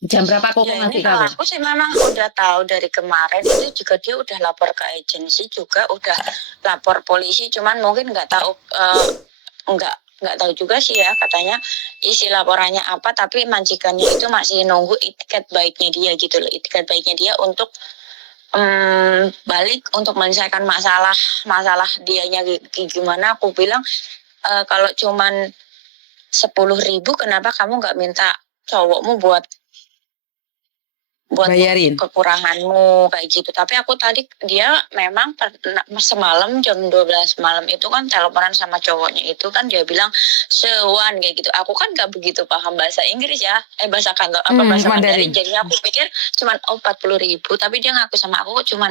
Jam berapa Koko Ya ini ngasih kalau tahu? aku sih memang udah tahu dari kemarin itu juga dia udah lapor ke agensi juga udah lapor polisi cuman mungkin nggak tahu nggak tahu juga sih ya katanya isi laporannya apa tapi majikannya itu masih nunggu itikat baiknya dia gitu loh itikat baiknya dia untuk balik untuk menyelesaikan masalah dianya gimana aku bilang kalau cuman 10.000 kenapa kamu nggak minta cowokmu buat Bayarin. kekuranganmu kayak gitu. Tapi aku tadi dia memang semalam jam 12 malam itu kan teleponan sama cowoknya itu kan dia bilang sewan kayak gitu. Aku kan gak begitu paham bahasa Inggris ya. Bahasa kantor apa bahasa Mandarin. Mandarin. Jadi aku pikir cuman 40.000 tapi dia ngaku sama aku cuman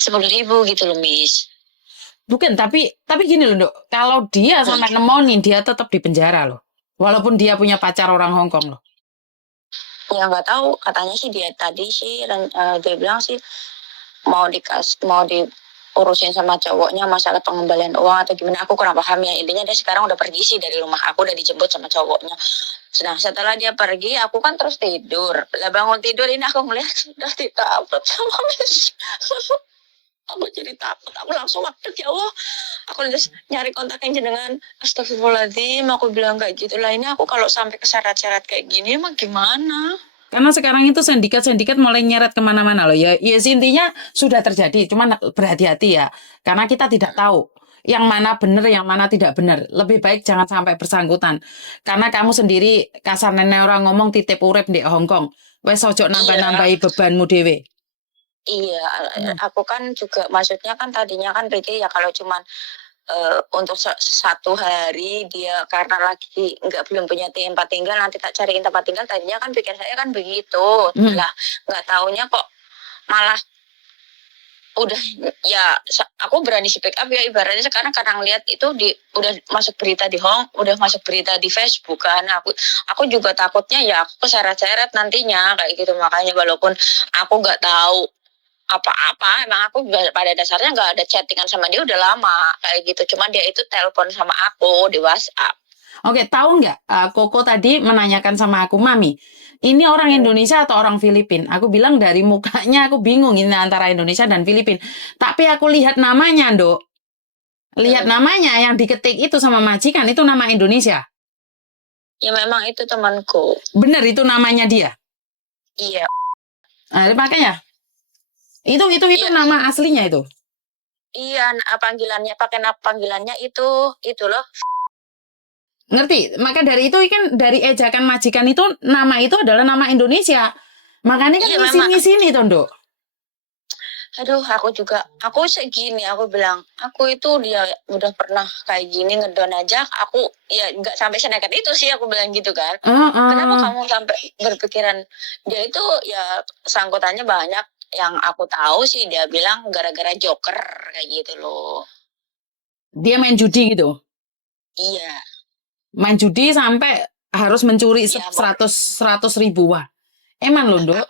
10.000 gitu loh, Miss. Bukan, tapi gini loh, Dok. Kalau dia sampai nemonin, dia tetap di penjara loh. Walaupun dia punya pacar orang Hong Kong loh. Ya nggak tahu katanya sih dia tadi sih dia bilang sih mau diurusin sama cowoknya masalah pengembalian uang atau gimana aku kurang paham ya intinya dia sekarang udah pergi sih dari rumah aku udah dijemput sama cowoknya. Nah setelah dia pergi aku kan terus tidur lah bangun tidur ini aku ngeliat sudah ditabrak sama Miss. Aku jadi takut aku langsung waktu ya Allah aku nyari kontaknya jenengan astagfirullahaladzim aku bilang kayak gitu lah ini aku kalau sampai keseret-seret kayak gini emang gimana. Karena sekarang itu sindikat-sindikat mulai nyeret kemana-mana loh. Ya, ya intinya sudah terjadi, cuman berhati-hati ya. Karena kita tidak tahu yang mana benar, yang mana tidak benar. Lebih baik jangan sampai bersangkutan. Karena kamu sendiri kasar nenek orang ngomong titip urip di Hong Kong. Wes ojo Iya. nambah-nambahi bebanmu dewe. Iya, aku kan juga maksudnya kan tadinya kan pikir ya kalau cuman untuk satu hari dia karena lagi belum punya tempat tinggal nanti tak cariin tempat tinggal tadinya kan pikir saya kan begitu lah nggak taunya kok malah udah ya aku berani speak up ya ibaratnya sekarang karena ngeliat itu udah masuk berita udah masuk berita di Facebook kan aku juga takutnya ya aku keseret-seret nantinya kayak gitu makanya walaupun aku nggak tahu apa-apa emang aku pada dasarnya nggak ada chattingan sama dia udah lama kayak gitu cuman dia itu telepon sama aku di WhatsApp. Oke, tahu nggak? Koko tadi menanyakan sama aku, Mami, ini orang Indonesia atau orang Filipin? Aku bilang dari mukanya aku bingung ini antara Indonesia dan Filipin. Tapi aku lihat namanya, Dok. Lihat namanya yang diketik itu sama majikan itu nama Indonesia. Ya memang itu temanku. Bener itu namanya dia. Iya. Nah, makanya itu Iya. nama aslinya itu. Iya, panggilannya pakai panggilannya itu loh. Ngerti? Maka dari itu kan dari ejakan majikan itu nama itu adalah nama Indonesia. Makanya kan Iya memang. ngisi-ngisi nih, Tondo. Aduh, aku segini, aku bilang, aku itu dia udah pernah kayak gini ngedon aja, aku ya nggak sampai senekat itu sih, aku bilang gitu kan. Kenapa kamu sampai berpikiran dia itu ya sangkutannya banyak yang aku tahu sih dia bilang gara-gara joker kayak gitu loh. Dia main judi gitu. Iya. Main judi sampai harus mencuri Ya, 100 ribu. Wah, emang loh, Dok.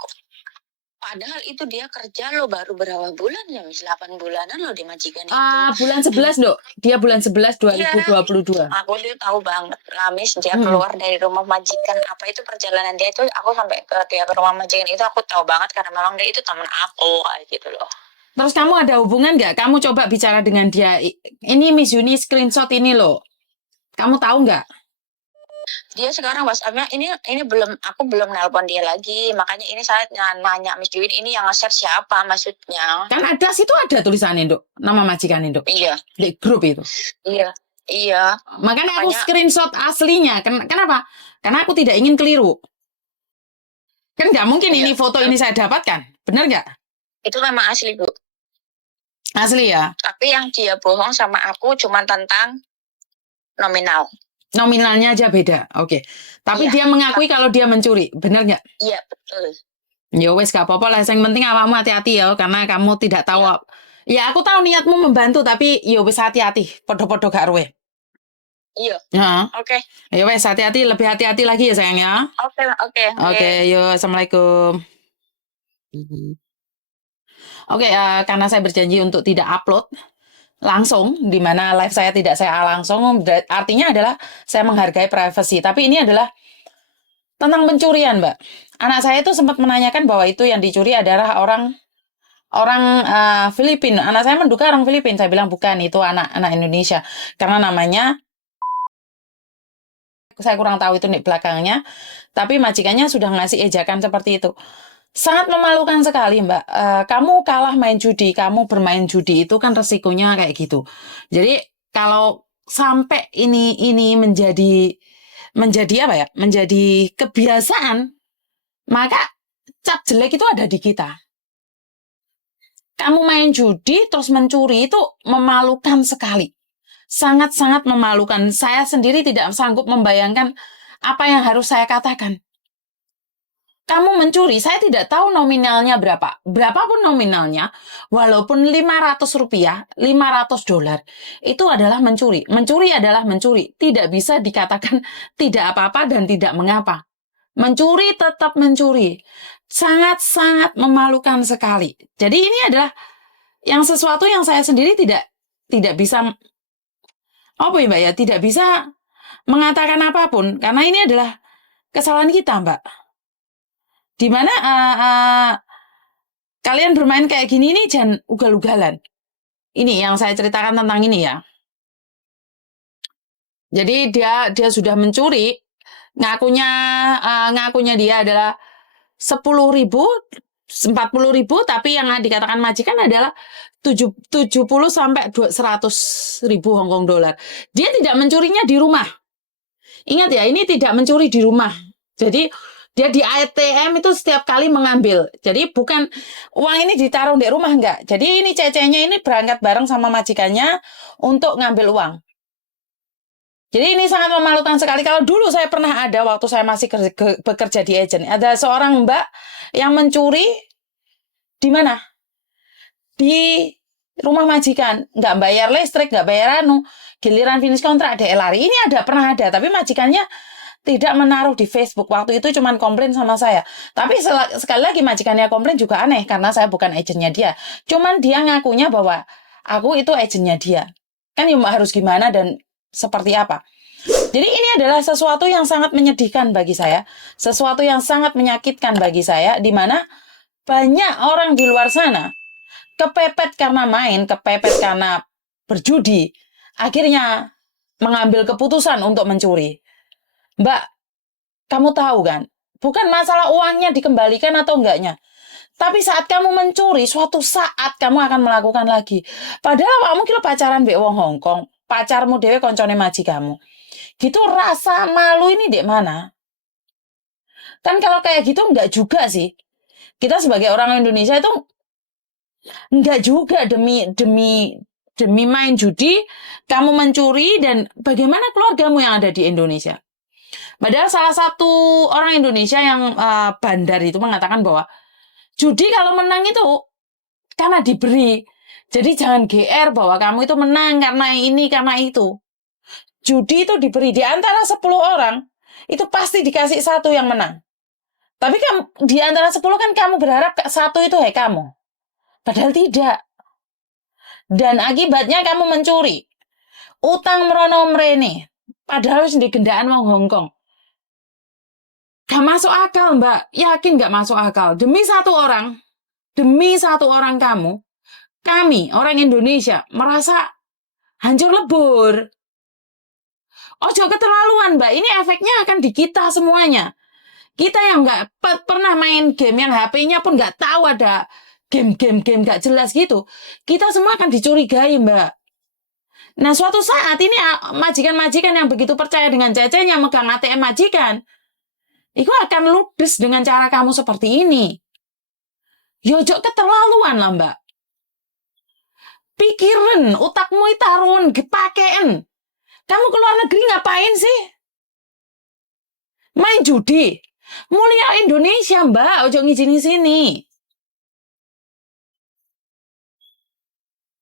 padahal itu dia kerja loh baru berapa bulan ya, 8 bulanan loh di majikan itu. Bulan 11, Dok. Dia bulan 11 2022. Aku tuh tahu banget Lamis dia keluar dari rumah majikan apa itu perjalanan dia itu aku sampai ke rumah majikan itu aku tahu banget karena memang dia itu teman aku kayak gitu loh. Terus kamu ada hubungan nggak? Kamu coba bicara dengan dia. Ini Miss Yuni screenshot ini loh. Kamu tahu nggak? Dia sekarang WhatsApp-nya ini aku belum nelpon dia lagi makanya ini saya nanya Miss Yuni ini yang nge-share siapa maksudnya. Kan ada situ ada tulisannya, Dok. Nama majikan, Dok. Iya. Di grup itu. Iya. Iya. Makanya aku screenshot aslinya. Kenapa? Karena aku tidak ingin keliru. Kan nggak mungkin ini foto ini saya dapatkan. Benar nggak? Itu memang asli, Bu. Asli ya? Tapi yang dia bohong sama aku cuma tentang nominal. Nominalnya aja beda. Oke. Tapi dia mengakui kalau dia mencuri. Benar nggak? Iya, betul. Ya wes gak apa-apa lah. Yang penting awakmu hati-hati ya. Karena kamu tidak tahu. Ya aku tahu niatmu membantu. Tapi ya wes hati-hati. Podo-podo gak ruwe. Iya. Oke. Ya wes hati-hati. Lebih hati-hati lagi ya sayang ya. Oke. Yuk. Assalamualaikum. Oke. Karena saya berjanji untuk tidak upload langsung, di mana live saya tidak saya langsung, artinya adalah saya menghargai privasi. Tapi ini adalah Tentang pencurian, Mbak. Anak saya itu sempat menanyakan bahwa itu yang dicuri adalah orang Filipina. Anak saya menduga orang Filipina. Saya bilang bukan, itu anak Indonesia. Karena namanya saya kurang tahu itu di belakangnya, tapi majikannya sudah ngasih ejakan seperti itu. Sangat memalukan sekali, Mbak. Kamu kalah main judi, kamu bermain judi itu kan resikonya kayak gitu. Jadi kalau sampai ini menjadi apa ya? Menjadi kebiasaan, maka cap jelek itu ada di kita. Kamu main judi terus mencuri itu memalukan sekali. Sangat-sangat memalukan. Saya sendiri tidak sanggup membayangkan apa yang harus saya katakan. Kamu mencuri, saya tidak tahu nominalnya berapa. Berapapun nominalnya, walaupun 500 rupiah, 500 dolar, itu adalah mencuri. Mencuri adalah mencuri. Tidak bisa dikatakan tidak apa-apa dan tidak mengapa. Mencuri tetap mencuri. Sangat-sangat memalukan sekali. Jadi ini adalah yang sesuatu yang saya sendiri tidak bisa, apa ya Mbak ya, tidak bisa mengatakan apapun. Karena ini adalah kesalahan kita, Mbak. Dimana kalian bermain kayak gini ini jangan ugal-ugalan. Ini yang saya ceritakan tentang ini ya. Jadi dia sudah mencuri, ngakunya dia adalah 10.000, 40.000, tapi yang dikatakan majikan adalah 70 sampai 100.000 Hong Kong dolar. Dia tidak mencurinya di rumah. Ingat ya, ini tidak mencuri di rumah. Jadi dia di ATM itu setiap kali mengambil. Jadi bukan uang ini ditaruh di rumah, enggak. Jadi ini cecenya ini berangkat bareng sama majikannya untuk ngambil uang. Jadi ini sangat memalukan sekali. Kalau dulu saya pernah ada waktu saya masih bekerja di agen, ada seorang mbak yang mencuri di mana? Di rumah majikan, nggak bayar listrik, nggak bayar giliran finish kontrak dia lari. Ini pernah ada, tapi majikannya tidak menaruh di Facebook. Waktu itu cuma komplain sama saya. Tapi sekali lagi majikannya komplain juga aneh karena saya bukan agennya dia. Cuman dia ngakunya bahwa aku itu agennya dia. Kan ya harus gimana dan seperti apa. Jadi ini adalah sesuatu yang sangat menyedihkan bagi saya. Sesuatu yang sangat menyakitkan bagi saya, di mana banyak orang di luar sana kepepet karena main, kepepet karena berjudi, akhirnya mengambil keputusan untuk mencuri. Mbak, kamu tahu kan, bukan masalah uangnya dikembalikan atau enggaknya. Tapi saat kamu mencuri, suatu saat kamu akan melakukan lagi. Padahal kamu kira pacaran mbek wong Hong Kong, pacarmu dewe koncone maji kamu. Gitu rasa malu ini dek mana? Kan kalau kayak gitu enggak juga sih. Kita sebagai orang Indonesia itu enggak juga demi main judi, kamu mencuri dan bagaimana keluargamu yang ada di Indonesia. Padahal salah satu orang Indonesia yang bandar itu mengatakan bahwa judi kalau menang itu karena diberi. Jadi jangan GR bahwa kamu itu menang karena ini, karena itu. Judi itu diberi. Di antara 10 orang, itu pasti dikasih satu yang menang. Tapi di antara 10 kan kamu berharap satu itu kamu. Padahal tidak. Dan akibatnya kamu mencuri. Utang merono mrene. Padahal harus digendaan wong Hong Kong. Gak masuk akal, Mbak. Yakin gak masuk akal. Demi satu orang kamu, kami, orang Indonesia, merasa hancur lebur. Ojo keterlaluan, Mbak. Ini efeknya akan di kita semuanya. Kita yang nggak pernah main game, yang HP-nya pun nggak tahu ada game nggak jelas gitu. Kita semua akan dicurigai, Mbak. Nah, suatu saat ini majikan-majikan yang begitu percaya dengan cecenya megang ATM majikan, itu akan ludes dengan cara kamu seperti ini. Yojo keterlaluan lah, Mbak. Pikirin, otakmu itarun, dipakein. Kamu ke luar negeri ngapain sih? Main judi. Mulia Indonesia, Mbak. Ojo ngizini sini.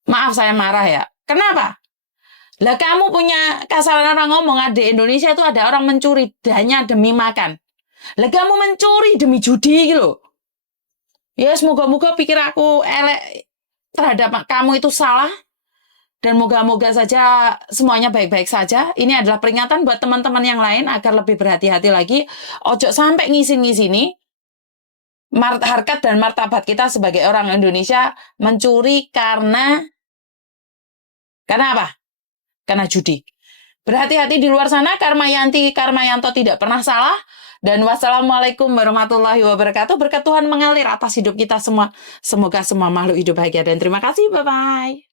Maaf saya marah ya. Kenapa? Lah kamu punya kasaran orang ngomong, di Indonesia itu ada orang mencuri hanya demi makan. Lah kamu mencuri demi judi gitu. Ya semoga-moga pikir aku elek terhadap kamu itu salah. Dan moga-moga saja semuanya baik-baik saja. Ini adalah peringatan buat teman-teman yang lain agar lebih berhati-hati lagi. Ojo sampai ngisin-ngisini harkat dan martabat kita sebagai orang Indonesia mencuri karena apa? Karena judi. Berhati-hati di luar sana, Karmayanto tidak pernah salah. Dan wassalamualaikum warahmatullahi wabarakatuh. Berkat Tuhan mengalir atas hidup kita semua. Semoga semua makhluk hidup bahagia dan terima kasih. Bye-bye.